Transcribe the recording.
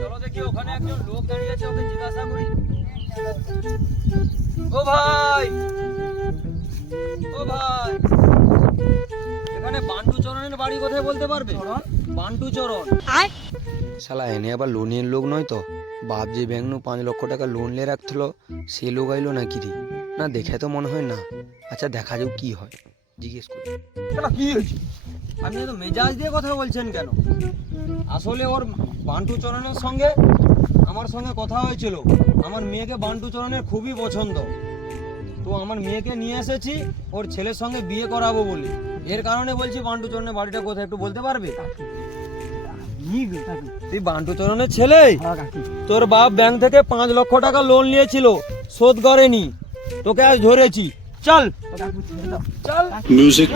চলো দেখি ওখানে একজন লোক দাঁড়িয়ে আছে ওকে জিজ্ঞাসা করি। ও ভাই! ও ভাই! এখানে বান্টু চরণের বাড়ি কোথায় বলতে পারবে? বান্টু চরণ। শালা এনে আবার লোনের লোক নয় তো? বাপ যে ব্যাংক নু পাঁচ লক্ষ টাকা লোন নিয়ে রাখছিল সে লোক আইলো নাকি রে? না দেখে তো মনে হয় না। আচ্ছা দেখা যাক কি হয়। জিজ্ঞেস করি। কি হয়েছে? আপনি তো মেজাজ দিয়ে কথা বলছেন কেন? আসলে ওর বান্টু চরণের সঙ্গে আমার সঙ্গে কথা হয়েছিল। আমার মেয়েকে বান্টু চরণের খুবই পছন্দ। তো আমার মেয়েকে নিয়ে এসেছি ওর ছেলের সঙ্গে বিয়ে করাবো বলে। এর কারণে বলছি বান্টু চরণের বাড়িটা কোথায় একটু বলতে পারবে? তুই বান্টু চরণের ছেলে? তোর বাপ ব্যাংক থেকে পাঁচ লক্ষ টাকা লোন নিয়েছিল শোধ করেনি। তোকে আজ ধরেছি। চল। চল। Music